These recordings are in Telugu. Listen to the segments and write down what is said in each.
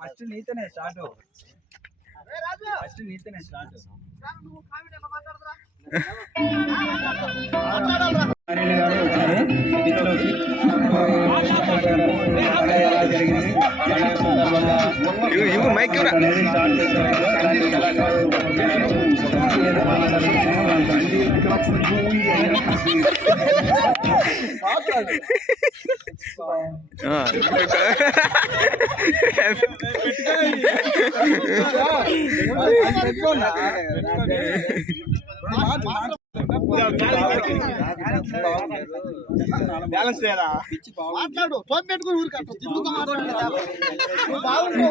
ఫస్ట్ నీతోనే స్టార్ట్. ఫస్ట్ నీతోనే స్టార్ట్. మైక్ బ్యాలెన్స్ లేదా మాట్లాడు టోప్ పెట్టుకుని ఊరికి అట్లా తిరుగుతూ మాట్లాడు బాగుండు.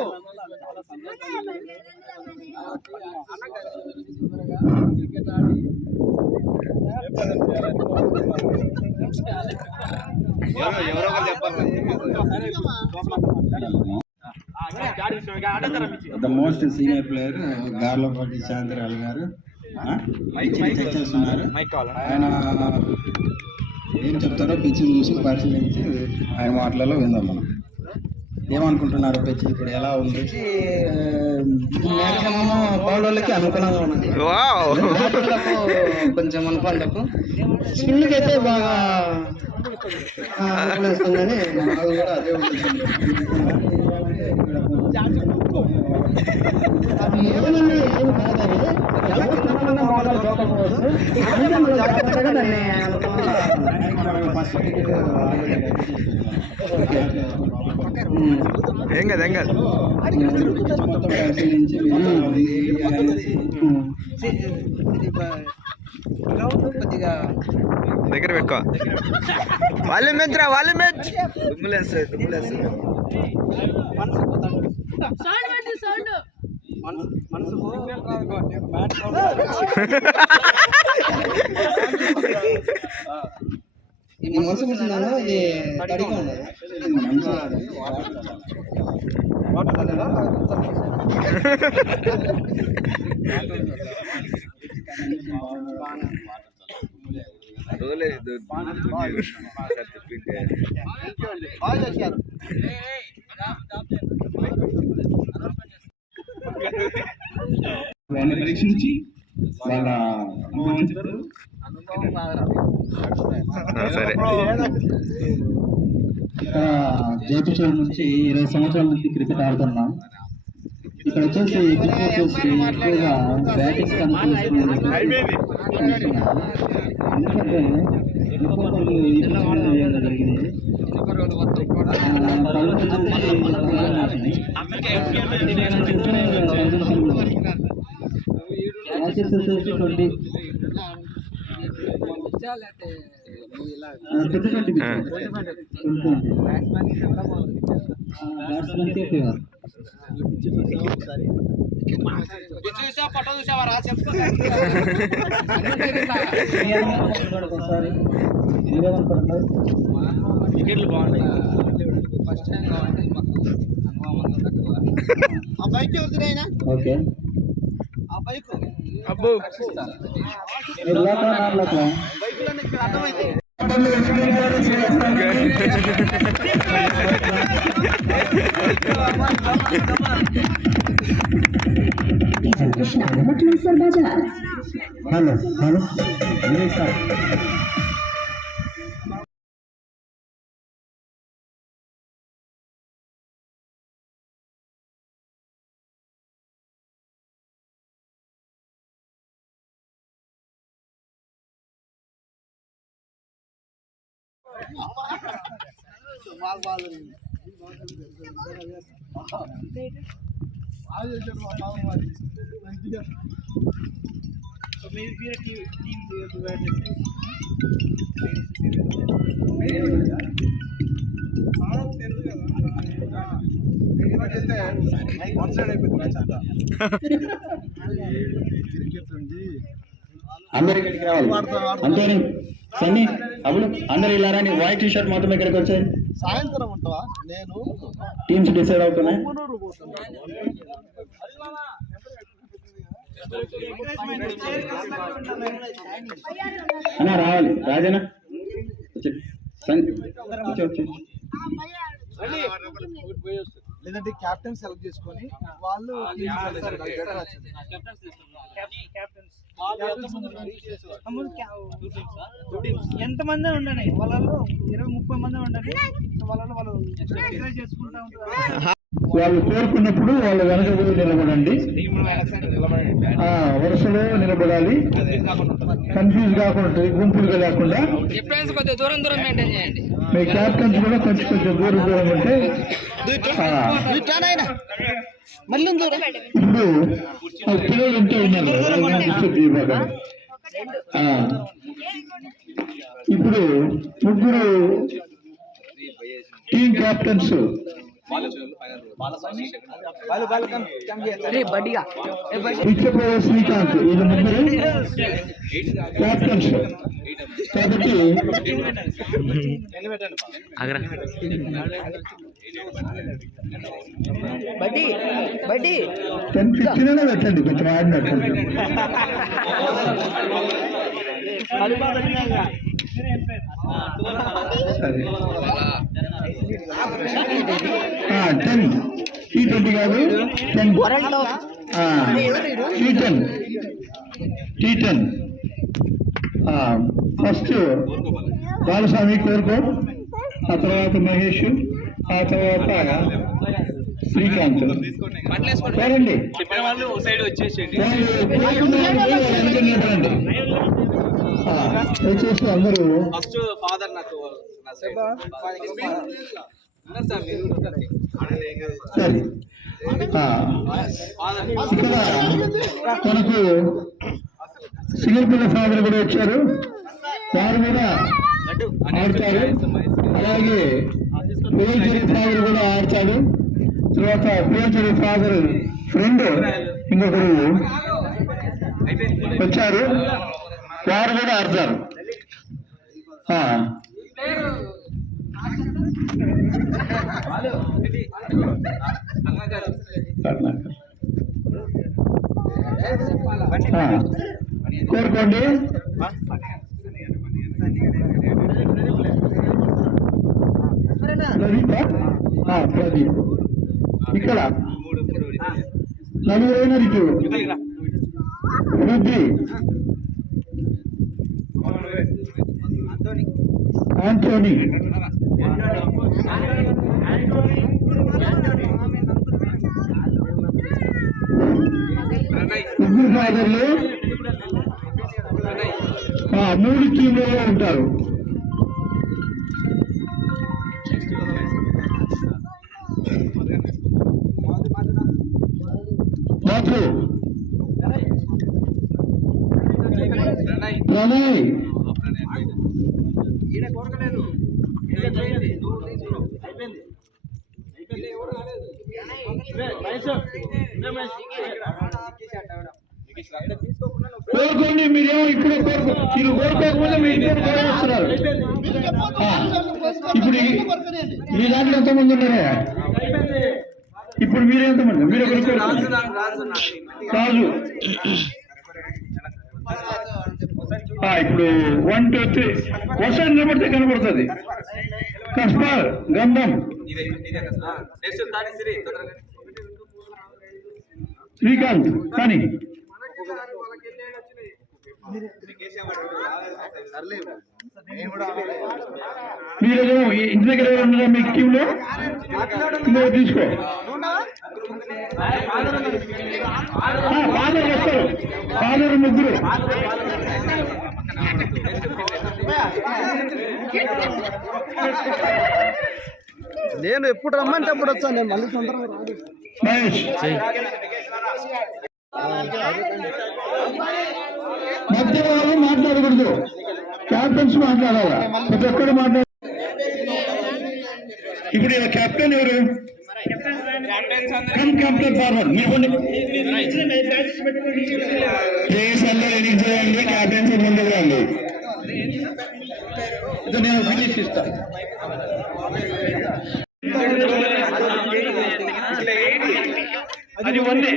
The most senior player Garlapati శాంతిరాలు గారు చేస్తున్నారు. ఆయన ఏం చెప్తారో పిచ్చి చూసి పరిశీలించి ఆయన మాటలలో విందాం. మనం ఏమనుకుంటున్నారు పిచ్చి ఇప్పుడు ఎలా ఉంది? బౌలర్లకి అనుకూలంగా ఉన్నది, కొంచెం అనుకూలకు స్పిన్కి అయితే బాగా అనుకూలిస్తుందని నాకు కూడా అదే ఉద్దేశం. ఏమన్నా ఏం కాదని ఏం కదా దగ్గర పెట్టుకో. వాళ్ళు మెంచరా వాళ్ళు మెంచ్ దుమ్ములేస్తాయి దుమ్ములేస్తాయి. ఈ మనసు కూర్చున్నాను ఇది తడిగా ఉన్నది. పరీక్షించి వాళ్ళ జైపూర్ నుంచి 20 సంవత్సరాల నుంచి క్రికెట్ ఆడుతున్నాం. ఇక్కడ వచ్చేసి ఎక్కువగా బ్యాటింగ్ ఎందుకంటే జరిగింది. వికెట్లు బాగున్నాయి. ఫస్ట్ టైం కాబట్టి మాకు అనుభవం తక్కువ. ఆ బైక్ ఎవరిదైనా ఓకే ఆ బైక్ అబ్బో బైకులన్నీ ఇక్కడ అర్థమైంది. హలో హలో అందరు ఇక్కడికి రావాలి అంతేనే సన్నీ అప్పుడు అందరు ఇలా రాని వైట్ టీ షర్ట్ మొత్తం ఇక్కడికి వచ్చాయి. సాయంత్రం ఉంటావా? నేను టీమ్స్ డిసైడ్ అవుతున్నాయి. అన్నా రావాలి రాజనా లేదంటే క్యాప్టెన్ సెలెక్ట్ చేసుకొని వాళ్ళు ఎంతమంది ఉండండి వాళ్ళలో 20-30 మంది ఉండండి వాళ్ళలో వాళ్ళు ఎంకరేజ్ చేసుకుంటా ఉంటారు. వాళ్ళు కోరుకున్నప్పుడు వాళ్ళు వెనక పోయి నిలబడండి, వరుసలో నిలబడాలి, కన్ఫ్యూజ్ కాకుండా గుంపులుగా లేకుండా. దూరం దూరం మెయింటైన్ చేయండి. మీ క్యాప్టెన్స్ కూడా కొంచెం దూరం దూరం ఉంటే. ఇప్పుడు పిల్లలు ఉంటూ ఉన్నారు ఇప్పుడు ముగ్గురు టీమ్ క్యాప్టెన్స్ పిచ్చపోయే శ్రీకాంత్ వీళ్ళ ముగ్గురు క్యాప్టెన్స్ కాబట్టి పెట్టండి కొంచెం ఆడినట్టు. T20 కాదు, T10. ఫస్ట్ బాలస్వామి కోరుకో, ఆ తర్వాత మహేష్, ఆ తర్వాత శ్రీకాంత్. సరేండి వచ్చేసి అందరూ సరే. ఇక్కడ మనకు సింగిల్ ఫాదర్ కూడా వచ్చారు, వారు కూడా ఆడతారు. అలాగే పిఎంచరి ఫాదర్ కూడా ఆడతాడు. తర్వాత పిఎంచరి ఫాదర్ ఫ్రెండ్ ఇంకొకరు వచ్చారు, వారు కూడా ఆడతారు. కోరుకోండి. ప్రదీప్ ఇక్కడ నలుగురైన రిటు రుద్రి, ఆంటోనీ, ముగ్గురు ఫాదర్లు 3 టీంలలో ఉంటారు. మాకు ప్రణయ్ కోరుకోండి. మీరేమో ఇప్పుడు మీరు కోరుకోకపోతే మీ ఇంట్లో వస్తున్నారు. ఇప్పుడు మీ దాంట్లో ఎంతమంది ఉన్నారా? ఇప్పుడు మీరు ఎంతమంది? మీరు రాజు. ఇప్పుడు 1, 2, 3 వర్షాలు నిలబడితే కనబడుతుంది. కస్పాల్, గంధం, శ్రీకాంత్. కానీ మీరేమో ఇంటి దగ్గర ఉన్నారా మీ టీంలో? తీసుకో. ఫాదర్ వస్తారు, ఫాదర్ ముగ్గురు. నేను ఎప్పుడు రమ్మంటే అప్పుడు వచ్చాను. నేను మళ్ళీ తొందరగా రాదు. మహేష్ మధ్య వాళ్ళు మాట్లాడకూడదు, క్యాప్టెన్స్ మాట్లాడాలా, ప్రతి ఒక్కరు మాట్లాడాలి. ఇప్పుడు కెప్టెన్ ఎవరు? Captain forward. ప్లేస్ అందరూ ఎన్నిక చేయండి, క్యాప్టెన్స్ ముందుకు రండి. నేను ఫినిష్ ఇస్తాను. అది వన్నే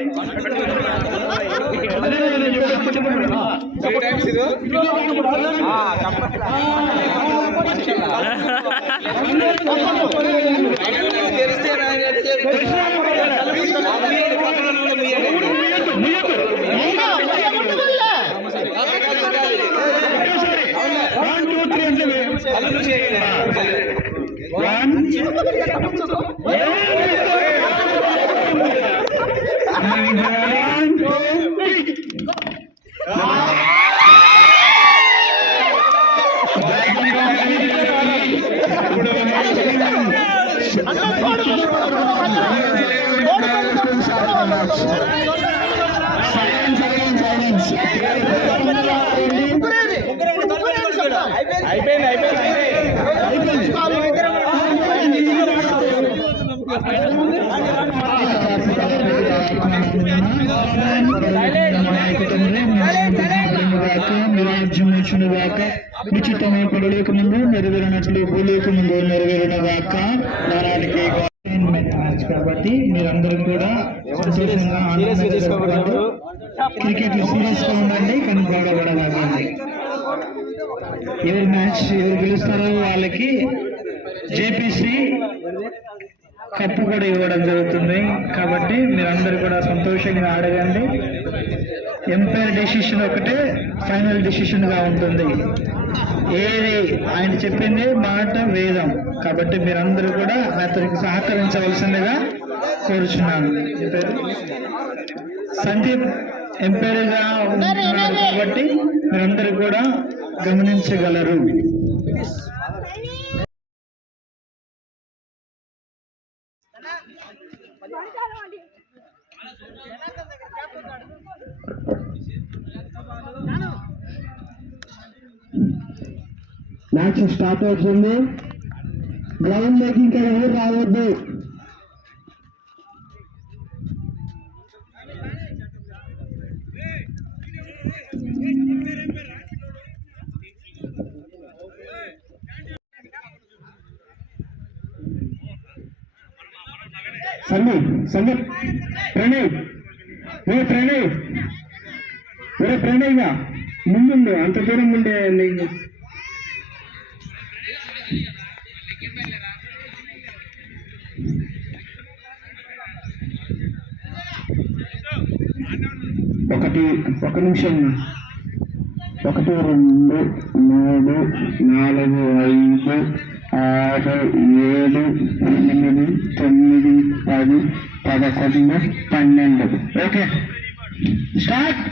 తెలిస్తే 3 అంటే నిశ్చితమైన పడలేక ముందు నెరవేరినట్లు భూలేక ముందు నెరవేరిన వాక నారానికి మ్యాచ్ కాబట్టి మీరందరూ కూడా సంతోషంగా క్రికెట్ సీరియస్ గా ఉండండి, కానీ గొడవడదండి. ఎవరి మ్యాచ్ ఎవరు గెలుస్తారో వాళ్ళకి జేపీసీ కప్పు కూడా ఇవ్వడం జరుగుతుంది. కాబట్టి మీరందరూ కూడా సంతోషంగా ఆడగండి. ఎంపైర్ డెసిషన్ ఒకటే ఫైనల్ డెసిషన్ గా ఉంటుంది. ఏది ఆయన చెప్పింది మాట వేదం. కాబట్టి మీరందరూ కూడా అతనికి సహకరించవలసిందిగా కోరుచున్నాను. సందీప్ ఎంపైర్ గా ఉన్నారు కాబట్టి మీరందరూ కూడా గమనించగలరు. మ్యాచ్ స్టార్ట్ అవుతుంది. గ్రౌండ్ లోకి ఇంకా ఎవరు రావద్దు. సందీప్ ప్రణయ్ ప్రణయ్గా ముందు అంత దూరం ఉండే నీకు ఒక నిమిషం. 1 2 3 4 5 6 7 8 9 10 11 12. Okay, start.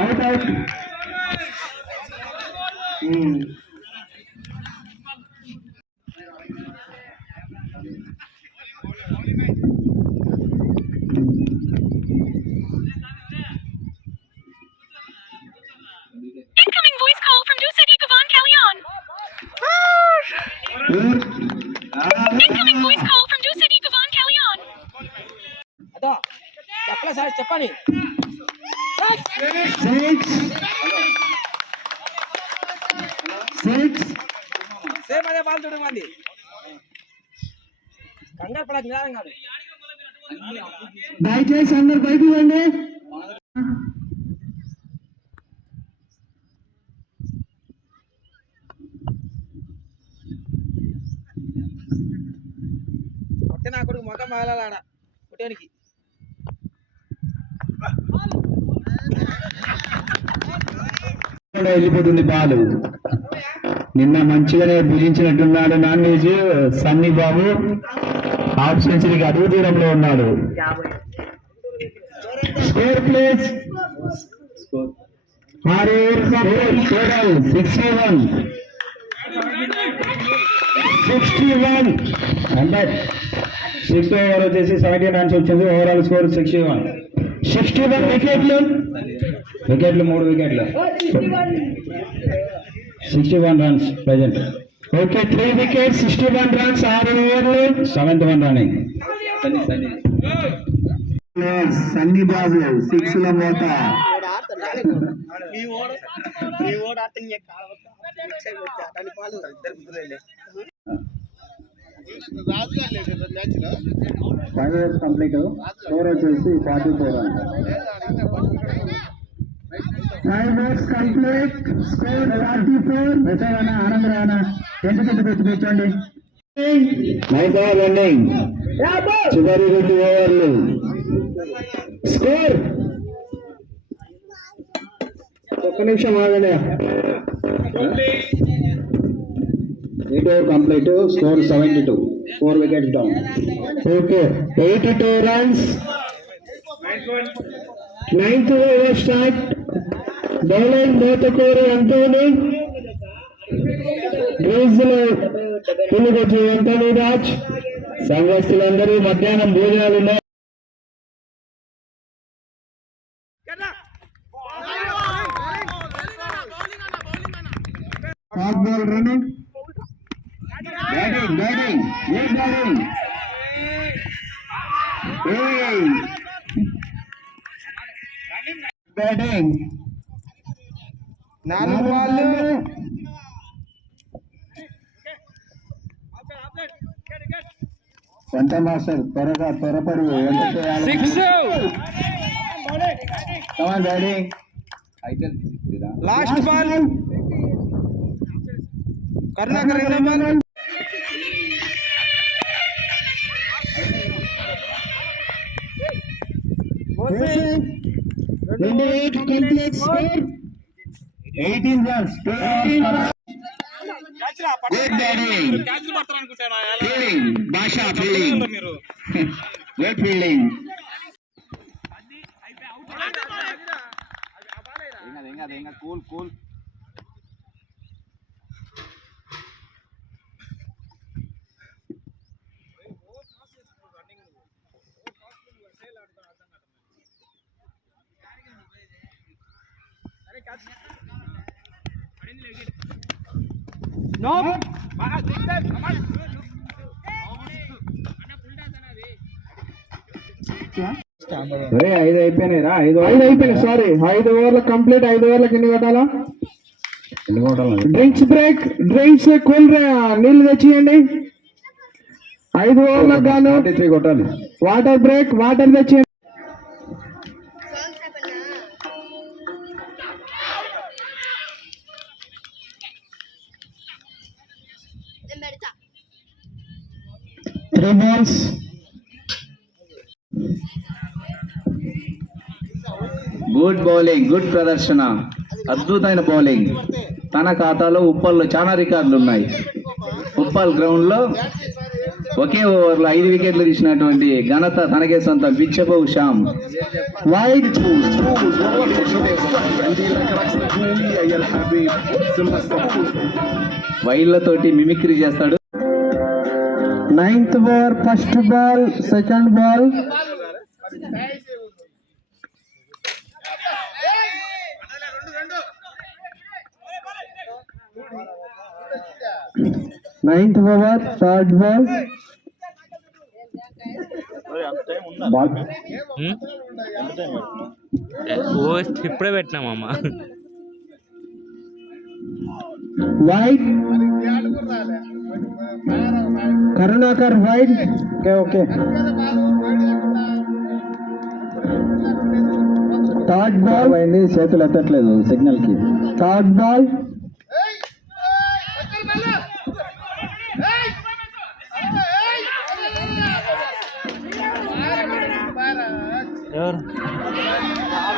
Out out. Incoming voice call from Dusadi Pavan Kalyan. Incoming voice call from Dusadi Pavan Kalyan. అదో చెప్పలే సార్, చెప్పని 6 సేమ్ అదే బాల్ చూడండి మంది కంగారు పడక నిదానం కాదు. దయచేసి అందరు బయటికి రండి. కొట్టే నా కొడుకు మొఖం మాలాడ కొట్టేనికి వెళ్ళిపోతుంది బాలు. నిన్న మంచిగానే భుజించినట్టున్నాడు నాన్ వెజ్. సన్నీ బాబు హాఫ్ సెంచరీకి అడుగు దూరంలో ఉన్నాడు. స్కోర్ ప్లేస్ 61 అంటే 6 ఓవర్ వచ్చేసి 70 రన్స్ వచ్చింది. ఓవరాల్ స్కోర్ 61 వికెట్లు 3 వికెట్లు 61 runs present. Okay, 3 wickets 61 runs 6 ఓవర్లు 71 రన్నింగ్. సన్నీ బాబు 6 లో మోత. Five overs complete. స్కోర్ వచ్చేసి 44 రన్స్. 5 balls complete. Score 44. వచ్చాయన్నా ఆనందరాయన ఎందుకు కూర్చోండి. 9th over running. చివరి 2 ఓవర్లు. స్కోర్ ఒక్క నిమిషం ఆగండి. 8 over complete. Score 72. 4 wickets down. Okay. 82 runs. 9th over start. Bowling Motukuri Anthony. క్రీజులో పులుగొచ్చి అంటోనీ రాజ్. సంఘస్థులందరూ మధ్యాహ్నం భోజనాలు ఉన్నాయి. Fast ball running. Batting batting good batting. Batting 4 ball. ఎంత మాస్టర్ త్వరపడి ఎంత చేయాలి? 6 come on batting. Last ball. Karunakar రెండో ball. Score 18 runs. Good batting. Fielding. Basha fielding. Good fielding. Cool అరే 5 అయిపోయినాయి రా. 5 అయిపోయినాయి. సారీ 5 ఓవర్లు కంప్లీట్. 5 ఓవర్లకు ఎన్ని కొట్టాలా? Drinks break. డ్రింక్స్ కూల్ నీళ్ళు తెచ్చియండి. 5 ఓవర్లకు గాను 3 కొట్టాలి. Water break. వాటర్ తెచ్చియండి. Three balls. Good bowling, good ప్రదర్శన, అద్భుతమైన బౌలింగ్. తన ఖాతాలో ఉప్పల్లో చాలా రికార్డులు ఉన్నాయి. ఉప్పల్ గ్రౌండ్ లో ఒకే ఓవర్లో 5 వికెట్లు తీసినటువంటి ఘనత తనకే సొంతం. బిచ్చబౌ శ్యామ్ వైడ్ వైళ్లతోటి మిమిక్రీ చేస్తాడు. 9th over, first ball, second ball. Ninth over, third ball. Ball. ఇప్పుడే పెట్టినామమ్మా. Wide. Karunakar wide. Okay. Third ball. అయింది, చేతులు ఎత్తట్లేదు సిగ్నల్ కి. Third ball.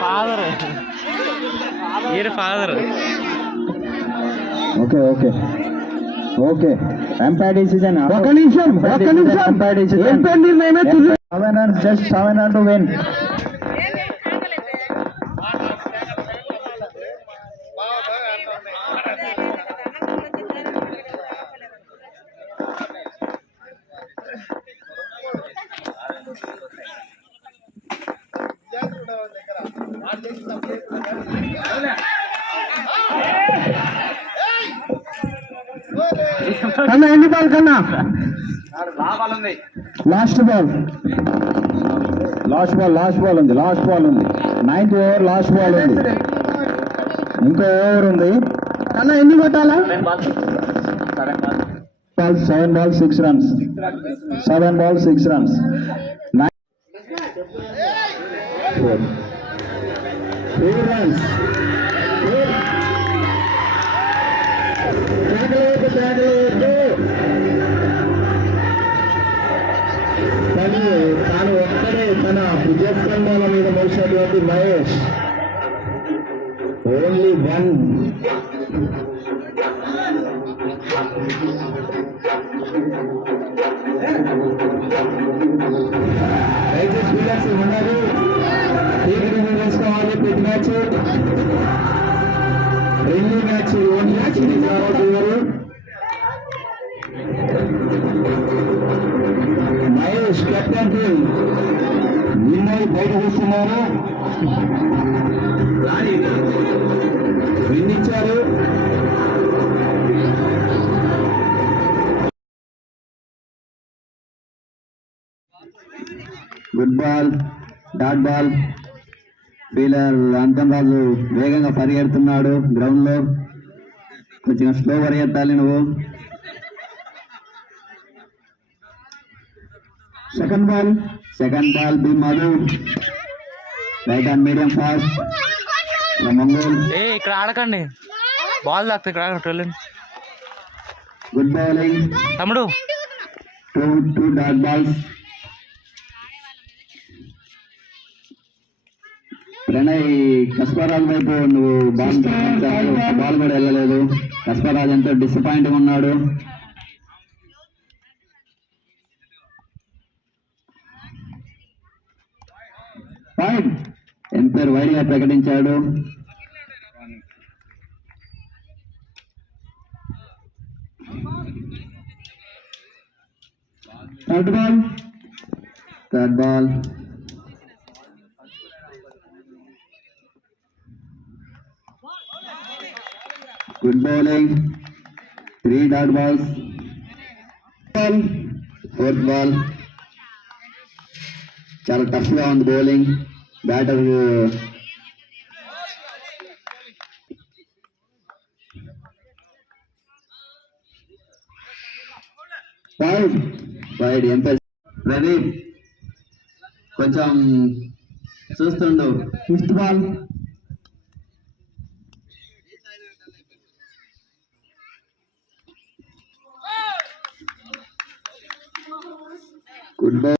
Father father. Okay okay okay. Umpire decision. ఒక నిమిషం. Umpire decision. 7 runs, just 7 runs to win. కన్నా ఎన్ని బాల్ కన్నా? లాస్ట్ బాల్ ఉంది. 9th over లాస్ట్ బాల్ ఉంది. ఇంకో ఓవర్ ఉంది కన్నా. ఎన్ని కొట్టాలా? 7 balls 6 runs. 7 balls 6 runs. 4 runs. ఉన్నటువంటి మహేష్ ఓన్లీ 1. దయచేసి ఫీల్డర్స్ ఉన్నారు, రివ్యూ చేసుకోవాలి. ప్రతి మ్యాచ్ రెండు మ్యాచ్ ఓన్లీ గారు మహేష్ కెప్టెన్ విన్నర్ బయట చూస్తున్నారు, విన్ ఇచ్చారు. Good ball, dot ball. Fielder Antaraju వేగంగా పరిగెడుతున్నాడు గ్రౌండ్ లో, కొంచెం స్లో పరిగెత్తాలి నువ్వు. Second ball B Madhu, right hand medium fast మంగోల్. ఇక్కడ ఆడకండి, బాల్ తాకుతుంది ఇక్కడ ఆడకండి. గుడ్ బౌలింగ్ తమ్ముడు. Two dot balls. Pranay Kasparaj వైపు నువ్వు బాల్ కూడా వెళ్ళలేదు. కస్పరాజ్ ఎంతో డిసప్పాయింట్ ఉన్నాడు. ఎంపైర్ వైడ్ గా ప్రకటించాడు. Third ball good bowling, 3 dot balls. Fourth ball చాలా టఫ్ గా ఉంది bowling. Batter wide umpire Pradeep కొంచెం చూస్తుండు. Fifth ball good ball.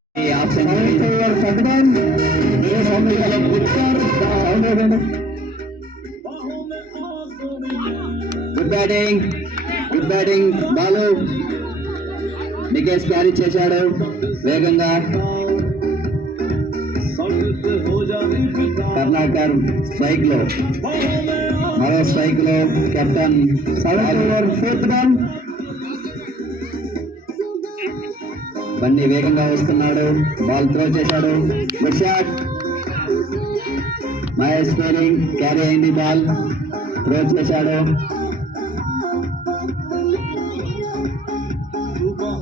Good batting Balu. Nikesh carry చేశాడు వేగంగా. కర్ణాకర్ స్ట్రైక్ లో, మరో స్ట్రైక్ లో కెప్టెన్. ఫోర్త్ బాల్ బండి వేగంగా వస్తున్నాడు, బాల్ త్రో చేశాడు. Good shot. Mahesh fielding carry అయింది, బాల్ త్రో చేశాడు.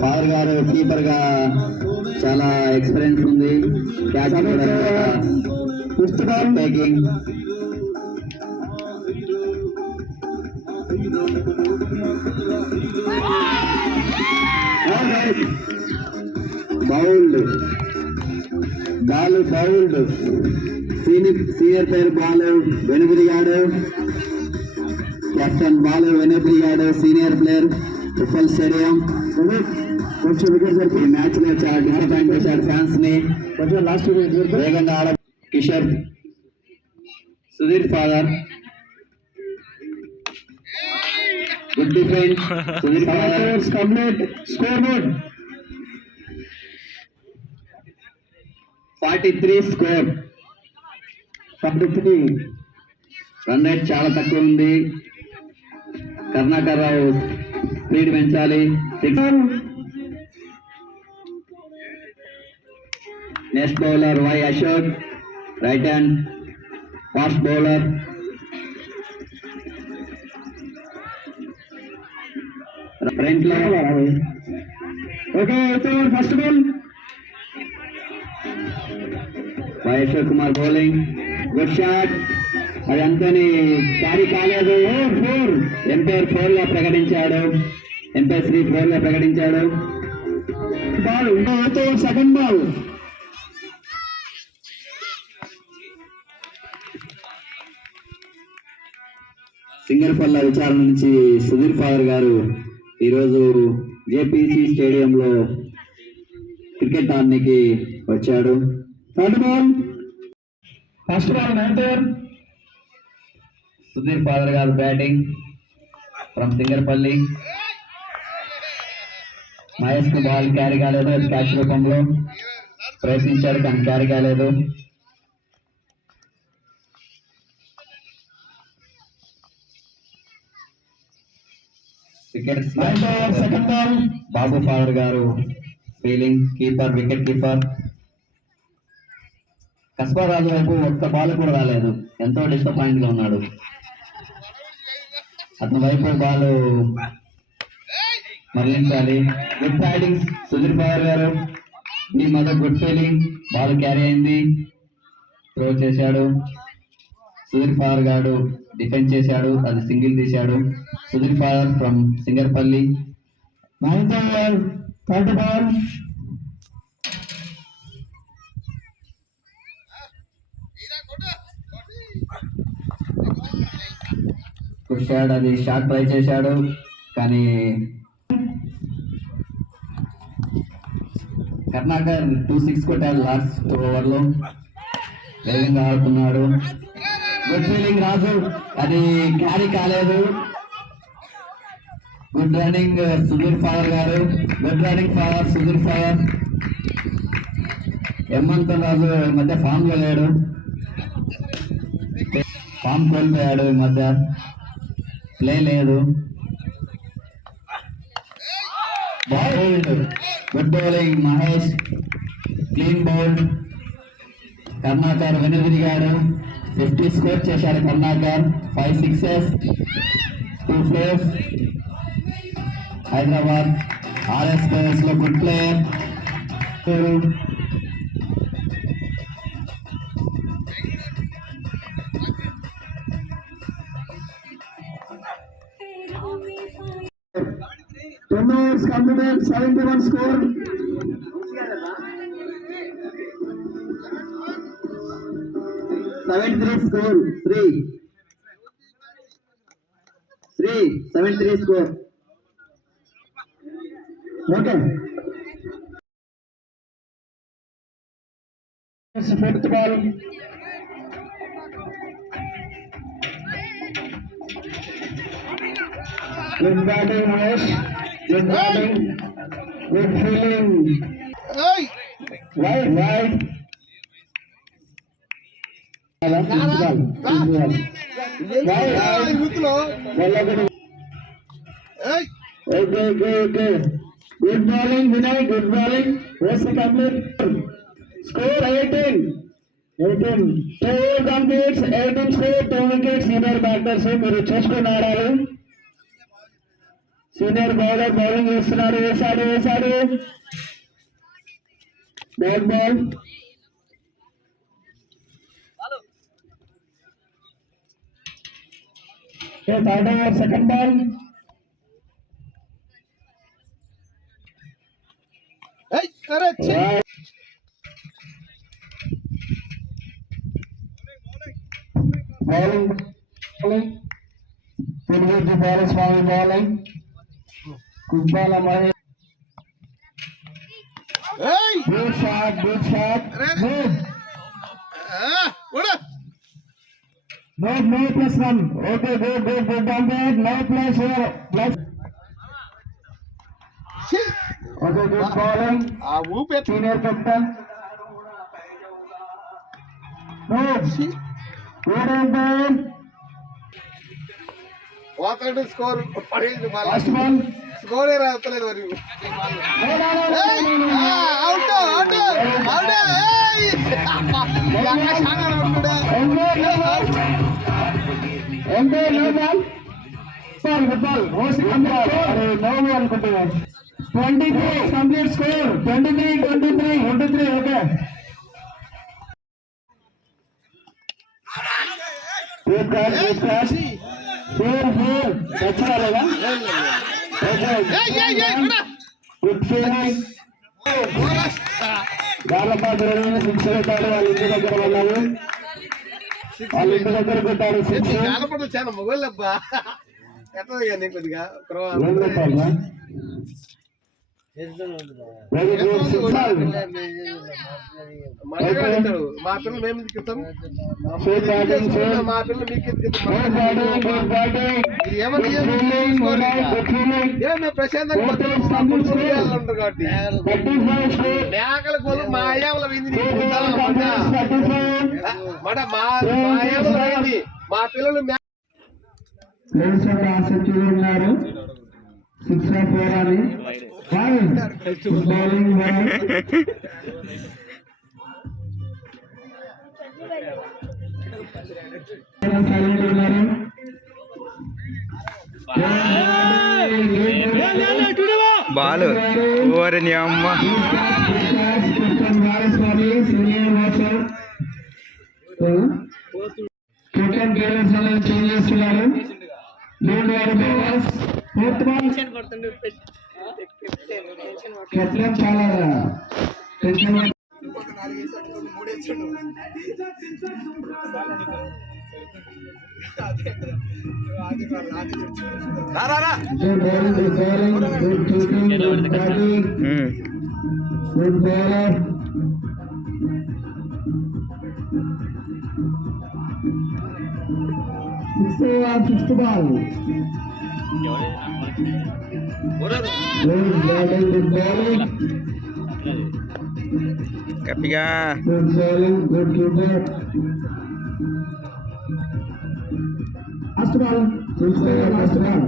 పవర్ గారు కీపర్ గా చాలా ఎక్స్పీరియన్స్ ఉంది. Catch fifth ball taking. Bowled bowled. Senior player ball వెనుదిరిగాడు. కెప్టెన్ బాల్ వెనుదిరిగాడు. Senior player Uppal stadium. కొంచెం వికెట్ ఈ మ్యాచ్ లో చాలా డిసప్పాయింట్ చేశాడు ఫ్యాన్స్ ని. కొంచెం లాస్ట్ వేగంగా ఆడ. Kishore Sudheer father good defence. Sudheer father complete. Score board 43 score. 43 run rate చాలా తక్కువ ఉంది. కర్ణాకర్ రావు స్పీడ్ పెంచాలి. Next bowler Y Ashok, right hand fast bowler. Front లో okay. First ball Y Ashok Kumar bowling. Good shot. అది అంతని క్యారీ కాలేదు. 4 ఎంపైర్ 4 గా ప్రకటించాడు. ఎంపైర్ 3 4 గా ప్రకటించాడు. Ball second ball. సింగర్పల్ల విచారణ నుంచి సుధీర్ ఫాదర్ గారు ఈరోజు జేపీసీ స్టేడియంలో క్రికెట్ ఆడడానికి వచ్చాడు. Third ball first ball 9th over. Sudheer father గారు బ్యాటింగ్ ఫ్రమ్ సింగర్పల్లి. మహేష్ కు బాల్ క్యారీ కాలేదు, క్యాచ్ రూపంలో ప్రయత్నించాడు కానీ క్యారీ కాలేదు. Wicket second ball. Babu father garu fielding keeper, wicket keeper. Kasbaraju వైపు ఒక్క బాల్ కూడా రాలేదు, ఎంతో డిసప్పాయింట్ గా ఉన్నాడు. అతని వైపు బాల్ మరలించాలి. Good batting Sudheer father garu. మీ mother good feeling. Ball carry అయింది, త్రో చేశాడు. సుధీర్ ఫాదర్ గారు డిఫెండ్ చేశాడు, అది సింగిల్ తీశాడు. Sudheer father from Singarpalli. 9th over. Third ball. పుషాడు, అది షాట్ ట్రై చేశాడు కానీ కర్ణాకర్ 2-6 కొట్టాడు లాస్ట్ ఓవర్ లో. వేగంగా ఆడుతున్నాడు. గుడ్ ఫీలింగ్ రాజు, అది క్యారీ కాలేదు. Good running Sudheer father garu. Good running father Sudheer father. Hemanth Raju ఈ మధ్య ఫామ్ లో లేడు, ఫామ్ కోల్పోయాడు ఈ మధ్య, ప్లే లేదు. Bowled, good bowling Mahesh, clean bowled. Karnakar వెనుదిరిగాడు. 50 స్కోర్ చేశాడు Karnakar. 5 sixes, 2 4s. Hyderabad RS players లో good player. Ten overs completed, 71 score. score. 73 score. Okay. Fourth ball. Good batting, Mahesh. Good batting. Good feeling. Wide. Wide. Okay. Good bowling, Vinay. Good bowling. What's the complete? Score 18. 2 completes, 18 score, 2 wickets. Senior batters మీరు చూసుకుని ఆడాలి. సీనియర్ బౌలర్ బౌలింగ్ చేస్తున్నాడు. వేశాడు. Ball. Third over. Second ball. Bowling. Good the ball is Swami bowling. Good ball Amay. Good shot. Good. No plus run. Okay, good down there. No plus here. Plus. Okay, good bowling. Senior captain. No. Good on ball. Score Last ball. స్కోరే రావట్లేదు మరి out No ball. Good ball. Most complete. No ball అనుకుంటున్నాను. 23 complete score. 23. Okay. Good catch. 4. Touch రాలేదా? Good feeling. గార్లపాటి రవి 6 కొట్టాడు. వాళ్ళ ఇంటి దగ్గర కొట్టాడు 6. కనపడదు చాలా మొగోళ్ళబ్బా ఎట్లా నీకు కొద్దిగా ఏం కొట్టాలా? వెరీ గుడ్ సిక్స్ బాల్ మళ్ళీ అడుగుతాడు. మా పిల్లలు మేము ఎందుకు ఇస్తాం? ఫోర్ బ్యాటింగ్ ఫోర్ మా పిల్లలు మీకు ఎందుకు ఇస్తాం? గుడ్ బ్యాటింగ్ గుడ్ బ్యాటింగ్ ఇది ఏమని గుడ్ ఫీల్డింగ్ గుడ్ ఫీల్డింగ్ మేము ప్రశాంతంగా బతుకుతాం. మా కొడుకులు చేయాలంటారు కాబట్టి 35 స్కోర్ మేకల కోలు మా అయ్యాముల వింది నీకు గుడ్ ఉందా? బాల్ కంప్లీట్స్ 35 మాట మా అయ్యాముల వింది మా పిల్లలు ప్లేయర్స్ యొక్క ఆసక్తిగా ఉన్నారు 6 ఆఫ్ 4 అని గుడ్ బౌలింగ్ సైలెంట్ ఉన్నారు బాలు ఓరని అమ్మ కెప్టెన్ ప్లేయర్స్ అనేది చేంజ్ చేస్తున్నారు మూడు వారు బౌలర్స్ ఫోర్త్ బాల్ కెప్టెన్ చాలా tension good bowling good keeping good batting good bowler sixth ball good batting good bowling గట్టిగా good bowling good keeper first ball first ball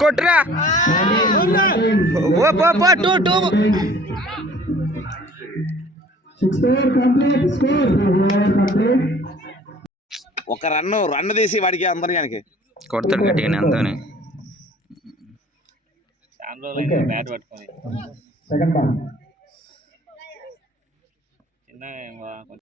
కొట్రా two sixth over complete score over complete ఒక రన్ తీసి వాడికి అందరికి కొడతాడు గట్టిగానే అంతానే సెకండ్ బాల్ చిన్న